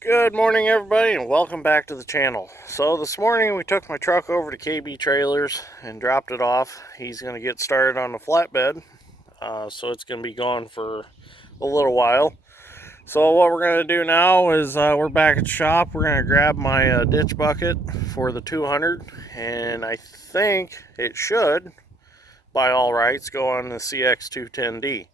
Good morning, everybody, and welcome back to the channel. So this morning we took my truck over to KB Trailers and dropped it off. He's going to get started on the flatbed, so it's going to be gone for a little while. So what we're going to do now is we're back at the shop. We're going to grab my ditch bucket for the 200, and I think it should, by all rights, go on the CX210D.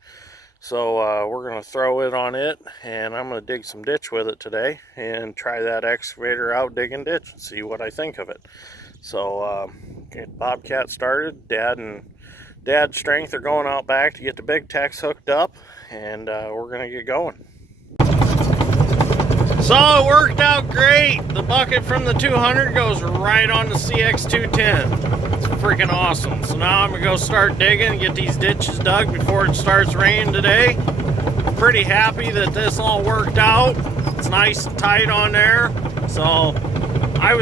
So we're going to throw it on it, and I'm going to dig some ditch with it today and try that excavator out digging ditch and see what I think of it. So get Bobcat started. Dad's Strength are going out back to get the big techs hooked up, and we're going to get going. So it worked out great. The bucket from the 200 goes right on the CX210. It's freaking awesome. So now I'm gonna go start digging and get these ditches dug before it starts raining today. Pretty happy that this all worked out. It's nice and tight on there. So I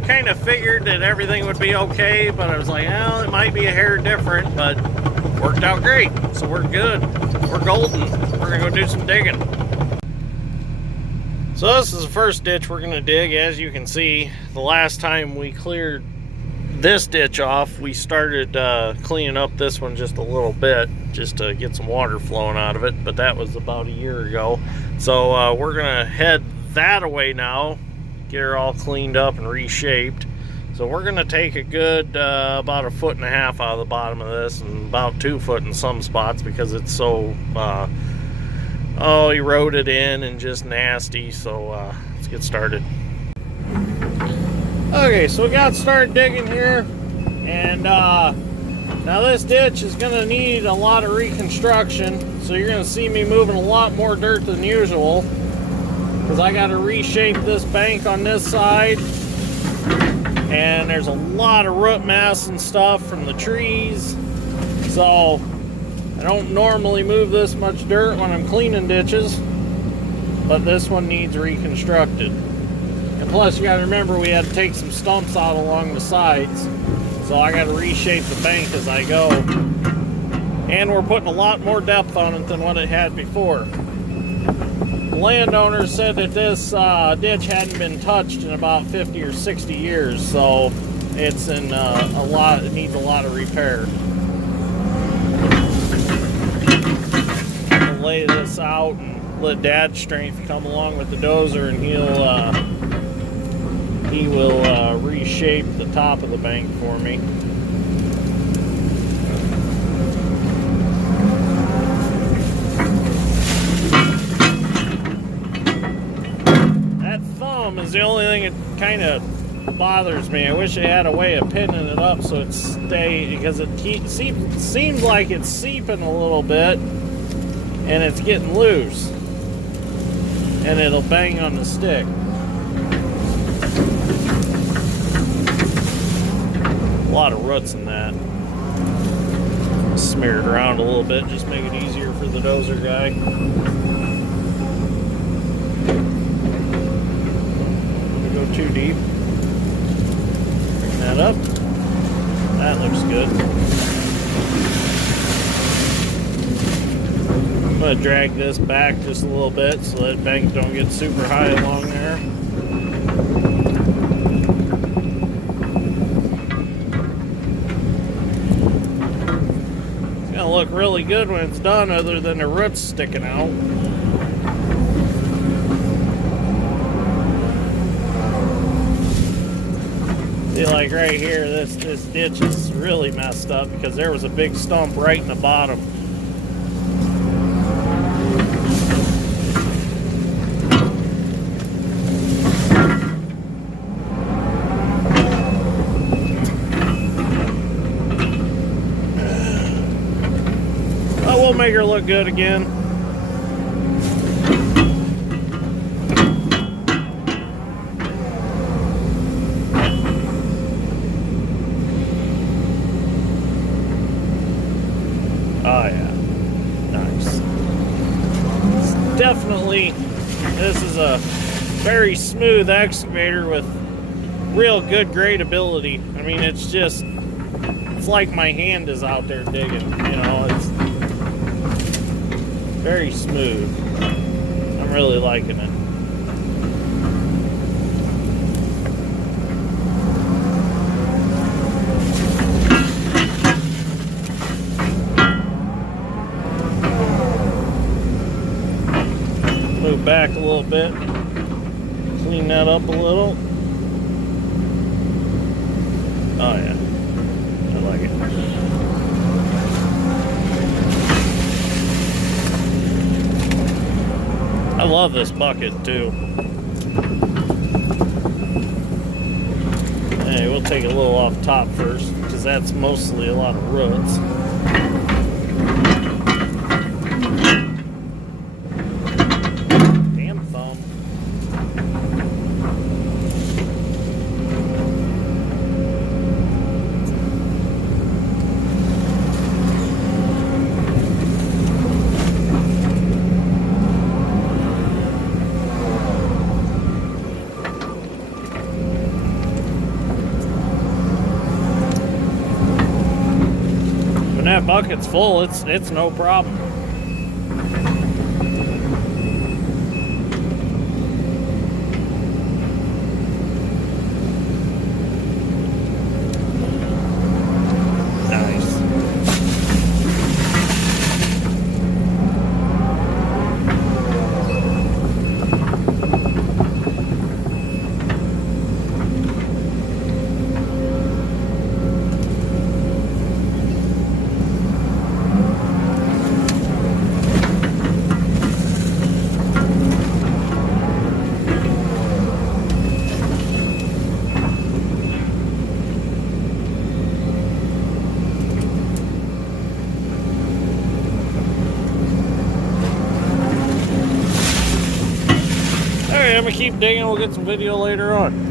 kind of figured that everything would be okay, but I was like, well, it might be a hair different, but worked out great. So we're good. We're golden. We're gonna go do some digging. So this is the first ditch we're going to dig. As you can see, the last time we cleared this ditch off, we started cleaning up this one just a little bit, just to get some water flowing out of it, but that was about a year ago. So we're going to head that away now, get her all cleaned up and reshaped. So we're going to take a good about 1.5 feet out of the bottom of this, and about 2 foot in some spots because it's so eroded in and just nasty. So let's get started. Okay, so we got started digging here, and now this ditch is going to need a lot of reconstruction. So you're going to see me moving a lot more dirt than usual because I got to reshape this bank on this side, and there's a lot of root mass and stuff from the trees. So I don't normally move this much dirt when I'm cleaning ditches, but this one needs reconstructed. And plus, you gotta remember we had to take some stumps out along the sides, so I gotta reshape the bank as I go. And we're putting a lot more depth on it than what it had before. The landowner said that this ditch hadn't been touched in about 50 or 60 years, so it's in it needs a lot of repair. Lay this out and let Dad's Strength come along with the dozer, and he will reshape the top of the bank for me. That thumb is the only thing that kind of bothers me. I wish I had a way of pinning it up so it stay, because it seems like it's seeping a little bit and it's getting loose, and it'll bang on the stick. A lot of roots in that. Smear it around a little bit, just make it easier for the dozer guy. Don't go too deep. Bring that up. That looks good. I'm going to drag this back just a little bit so that bank don't get super high along there. It's going to look really good when it's done, other than the roots sticking out. See, like right here, this ditch is really messed up because there was a big stump right in the bottom. We'll make her look good again. Oh yeah, nice. It's definitely, this is a very smooth excavator with real good gradability. I mean, it's like my hand is out there digging, you know. It's very smooth. I'm really liking it. move back a little bit. Clean that up a little. Oh yeah, I like it. I love this bucket too. Hey, we'll take a little off top first, because that's mostly a lot of roots. Damn thumb. When that bucket's full, it's no problem. Nice. Alright, I'm gonna keep digging. We'll get some video later on.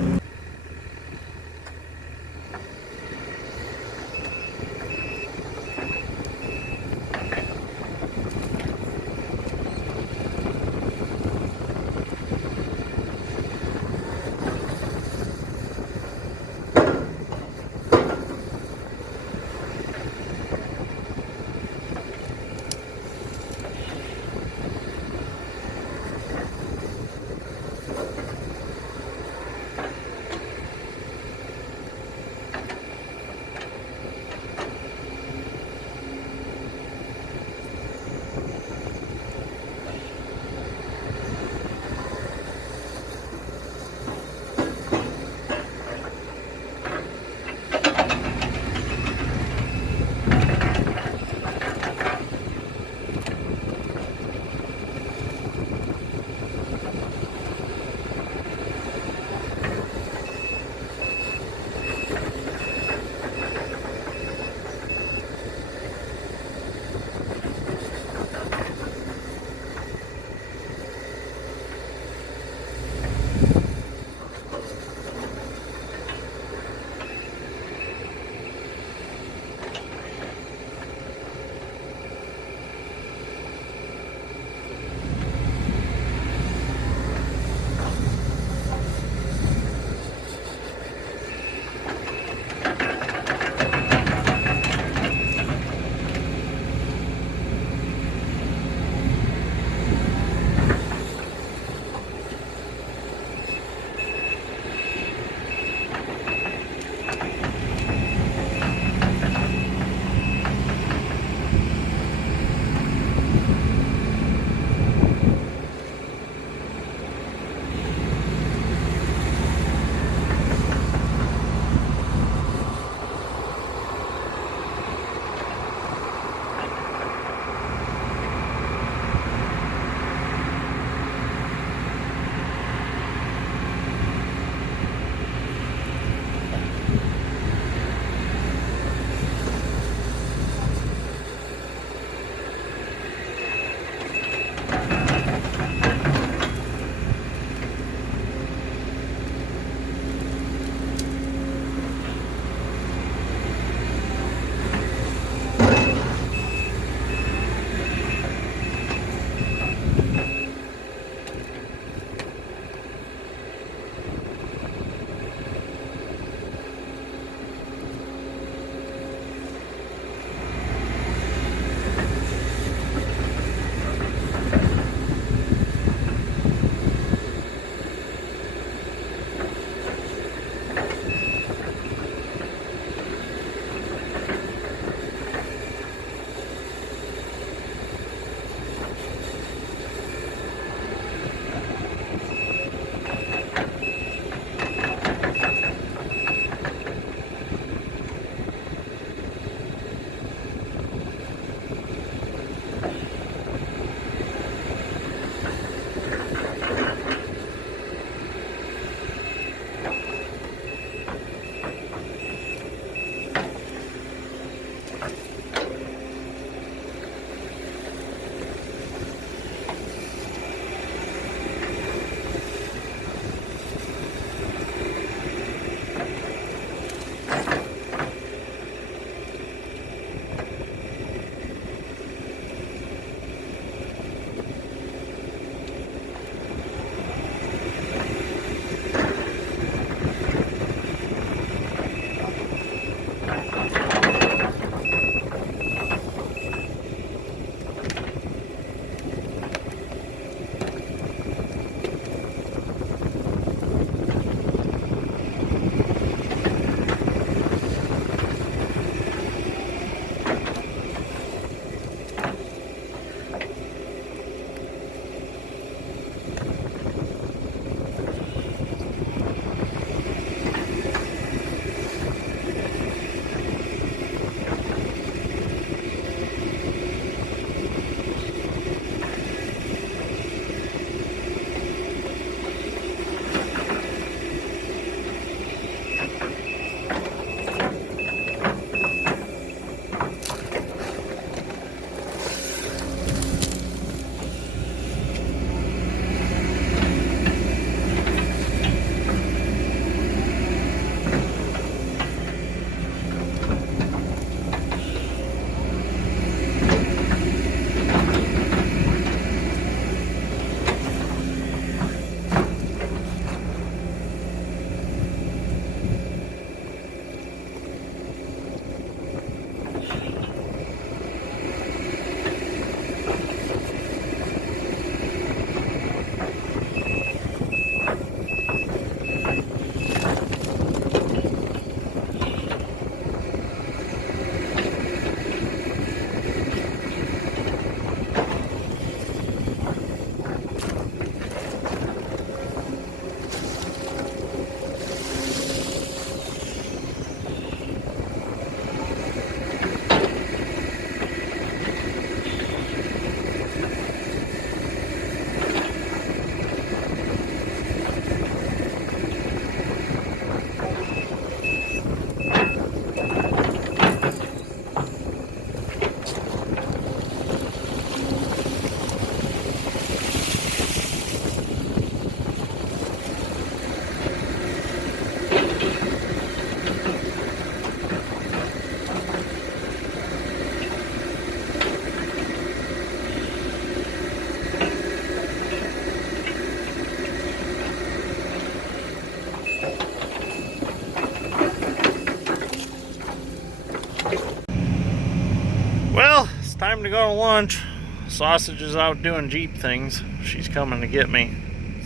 to go to lunch. Sausage is out doing Jeep things. She's coming to get me.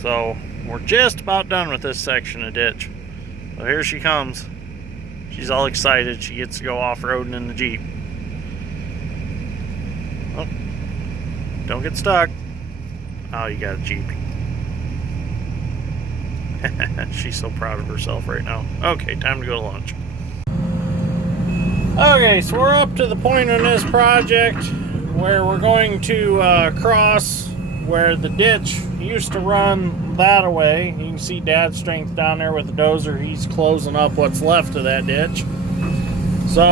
So we're just about done with this section of ditch. So here she comes. She's all excited. She gets to go off-roading in the Jeep. Oh, don't get stuck. Oh, you got a Jeep. She's so proud of herself right now. Okay, time to go to lunch. Okay, so we're up to the point on this project where we're going to cross where the ditch used to run that away. You can see Dad's strength down there with the dozer. He's closing up what's left of that ditch. So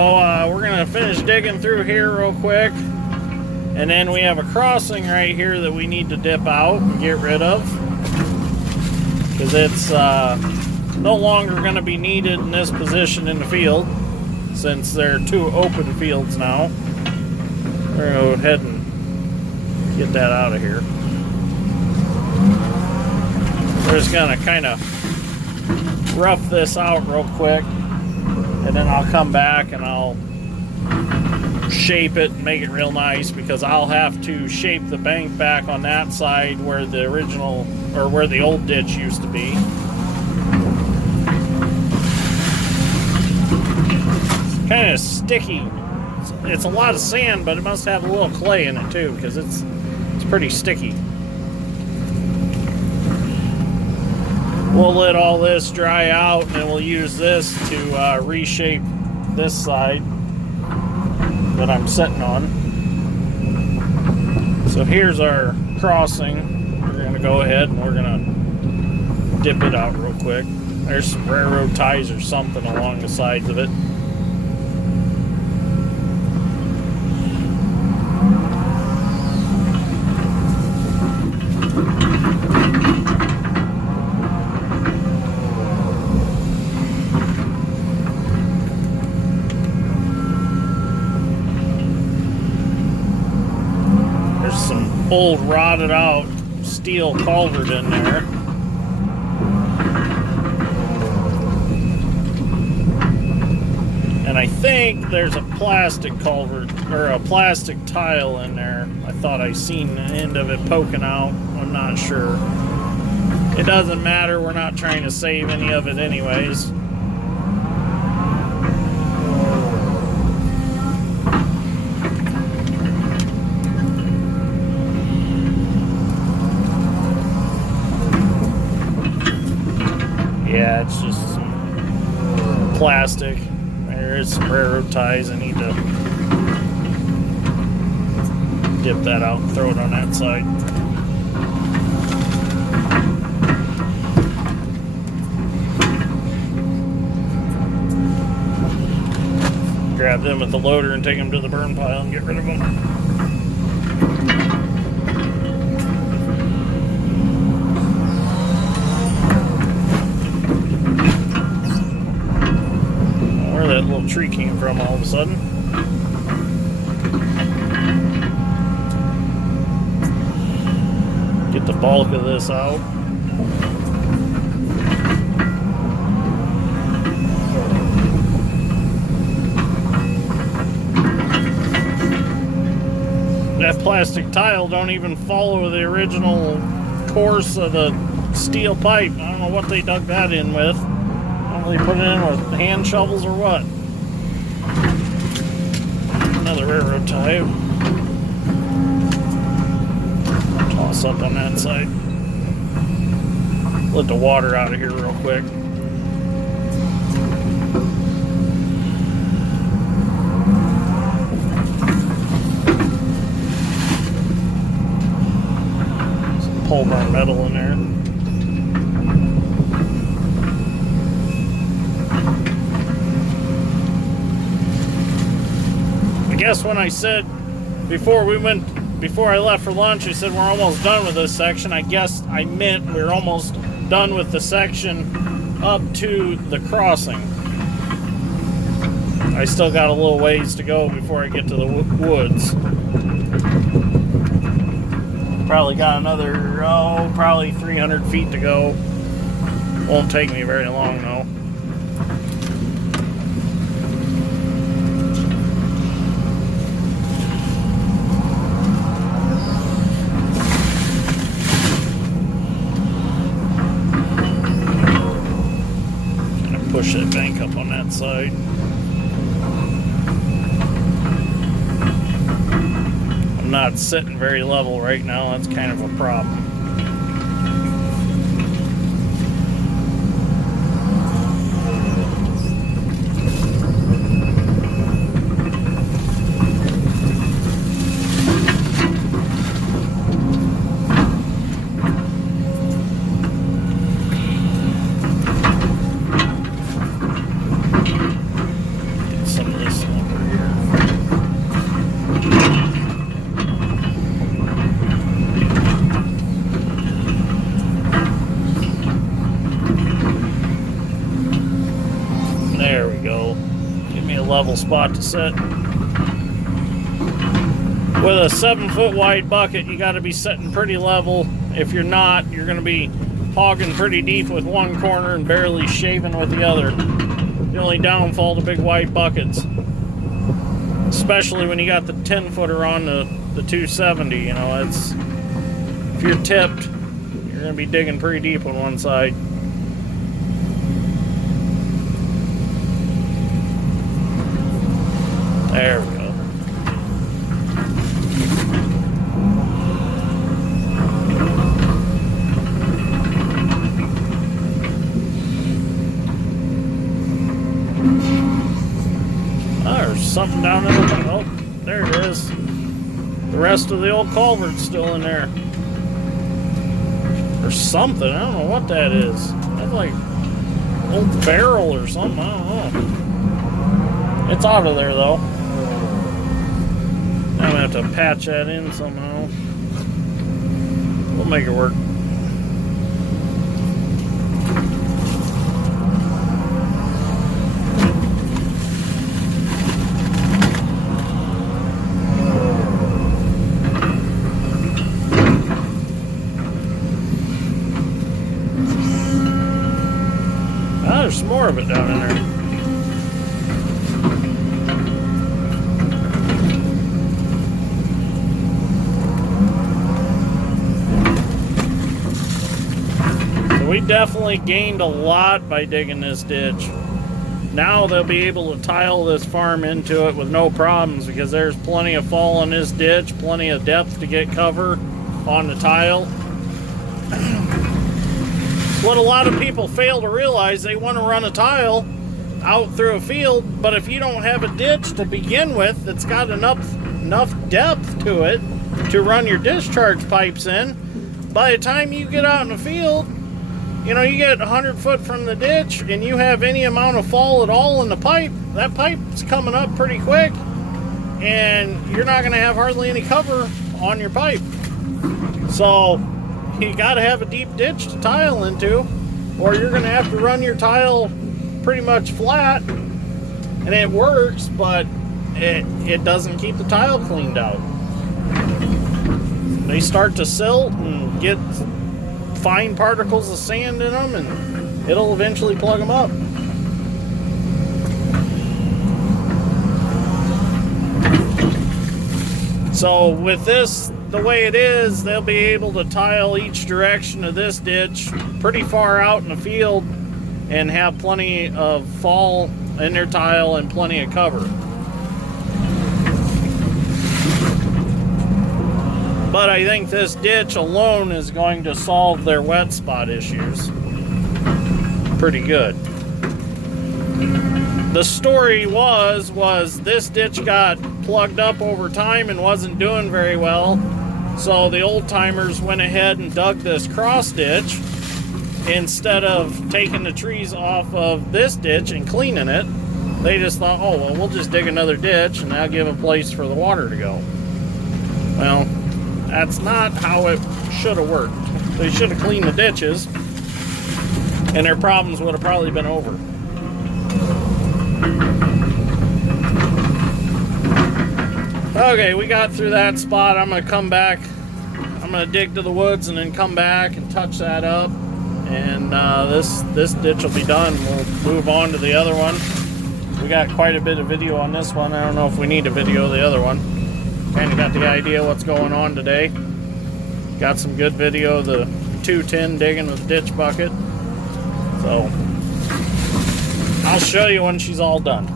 we're going to finish digging through here real quick. And then we have a crossing right here that we need to dip out and get rid of, because it's no longer going to be needed in this position in the field, since they're two open fields now. We're going to go ahead and get that out of here. We're just going to kind of rough this out real quick, and then I'll come back and I'll shape it and make it real nice, because I'll have to shape the bank back on that side where the original, or where the old ditch used to be. It's kind of sticky. It's a lot of sand, but it must have a little clay in it too, because it's pretty sticky. We'll let all this dry out, and then we'll use this to reshape this side that I'm sitting on. So here's our crossing. We're going to go ahead and we're going to dip it out real quick. There's some railroad ties or something along the sides of it. Old rotted out steel culvert in there. And I think there's a plastic culvert, or a plastic tile in there. I thought I seen the end of it poking out. I'm not sure. It doesn't matter, we're not trying to save any of it anyways. Yeah, it's just some plastic. There is some railroad ties. I need to dip that out and throw it on that side. Grab them with the loader and take them to the burn pile and get rid of them. That little tree came from all of a sudden. Get the bulk of this out. That plastic tile don't even follow the original course of the steel pipe. I don't know what they dug that in with. They put it in with hand shovels or what? Another railroad tie. Toss up on that side. Let the water out of here real quick. Some pole barn metal in there. I guess when I said before I left for lunch, I said we're almost done with this section. I guess I meant we're almost done with the section up to the crossing. I still got a little ways to go before I get to the woods. Probably got another, probably 300 feet to go. Won't take me very long though. push that bank up on that side. I'm not sitting very level right now. That's kind of a problem. Level spot to sit. With a 7-foot wide bucket, you got to be sitting pretty level. If you're not, you're going to be hogging pretty deep with one corner and barely shaving with the other. The only downfall to big wide buckets, especially when you got the 10-footer on the 270, you know, it's, if you're tipped, you're going to be digging pretty deep on one side. There we go. Oh, there's something down there. Oh, there it is. The rest of the old culvert's still in there. Or something. I don't know what that is. That's like an old barrel or something. I don't know. It's out of there though. I'm gonna have to patch that in somehow. We'll make it work. Ah, there's some more of it down in there. We definitely gained a lot by digging this ditch. Now they'll be able to tile this farm into it with no problems because there's plenty of fall in this ditch, plenty of depth to get cover on the tile. What a lot of people fail to realize, they want to run a tile out through a field, but if you don't have a ditch to begin with that's got enough depth to it to run your discharge pipes in, by the time you get out in the field, you know, you get 100 foot from the ditch and you have any amount of fall at all in the pipe, that pipe's coming up pretty quick and you're not going to have hardly any cover on your pipe. So you got to have a deep ditch to tile into, or you're going to have to run your tile pretty much flat. And it works, but it doesn't keep the tile cleaned out. They start to silt and get fine particles of sand in them, and it'll eventually plug them up. So with this the way it is, they'll be able to tile each direction of this ditch pretty far out in the field and have plenty of fall in their tile and plenty of cover. But I think this ditch alone is going to solve their wet spot issues pretty good. The story was this ditch got plugged up over time and wasn't doing very well. So the old timers went ahead and dug this cross ditch instead of taking the trees off of this ditch and cleaning it. They just thought, oh, well, we'll just dig another ditch and that'll give a place for the water to go. Well, that's not how it should have worked. They should have cleaned the ditches and their problems would have probably been over. Okay, we got through that spot. I'm going to come back. I'm going to dig to the woods and then come back and touch that up. And this ditch will be done. We'll move on to the other one. We got quite a bit of video on this one. I don't know if we need to video the other one. Kind of got the idea what's going on today. Got some good video of the 210 digging with ditch bucket. So I'll show you when she's all done.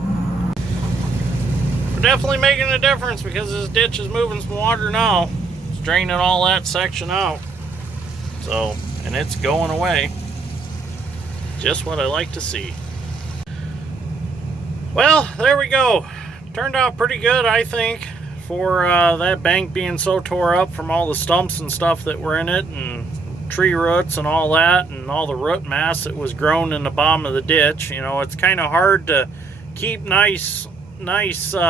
We're definitely making a difference because this ditch is moving some water now. It's draining all that section out. So, and it's going away. Just what I like to see. Well, there we go. Turned out pretty good, I think, for that bank being so tore up from all the stumps and stuff that were in it, and tree roots and all that, and all the root mass that was grown in the bottom of the ditch. You know, it's kind of hard to keep nice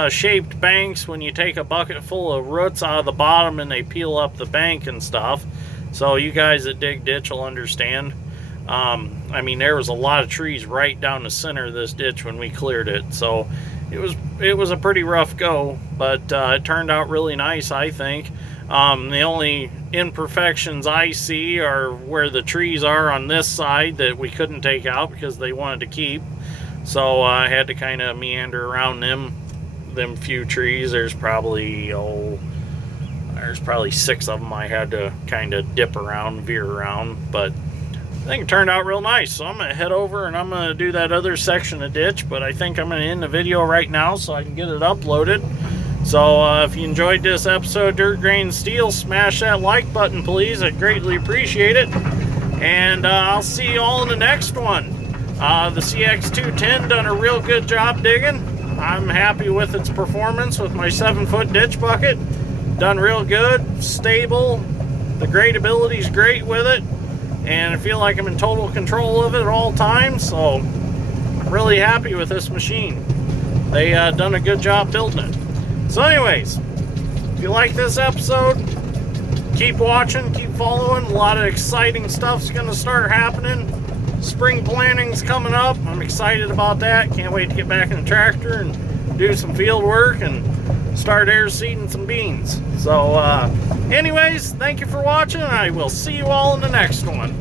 shaped banks when you take a bucket full of roots out of the bottom and they peel up the bank and stuff. So you guys that dig ditch will understand. I mean, there was a lot of trees right down the center of this ditch when we cleared it, so it was a pretty rough go, but it turned out really nice, I think. The only imperfections I see are where the trees are on this side that we couldn't take out because they wanted to keep, so I had to kind of meander around them few trees. There's probably 6 of them I had to kind of dip around, veer around, but I think it turned out real nice. So I'm going to head over and I'm going to do that other section of ditch, but I think I'm going to end the video right now so I can get it uploaded. So if you enjoyed this episode of Dirt Grain Steel, smash that like button, please. I'd greatly appreciate it. And I'll see you all in the next one. The CX210 done a real good job digging. I'm happy with its performance with my 7-foot ditch bucket. Done real good, stable. The gradeability's great with it. And I feel like I'm in total control of it at all times, so I'm really happy with this machine. They done a good job building it. So anyways, if you like this episode, keep watching, keep following. A lot of exciting stuff's going to start happening. Spring planning's coming up. I'm excited about that. Can't wait to get back in the tractor and do some field work and start air seeding some beans. So anyways, thank you for watching. I will see you all in the next one.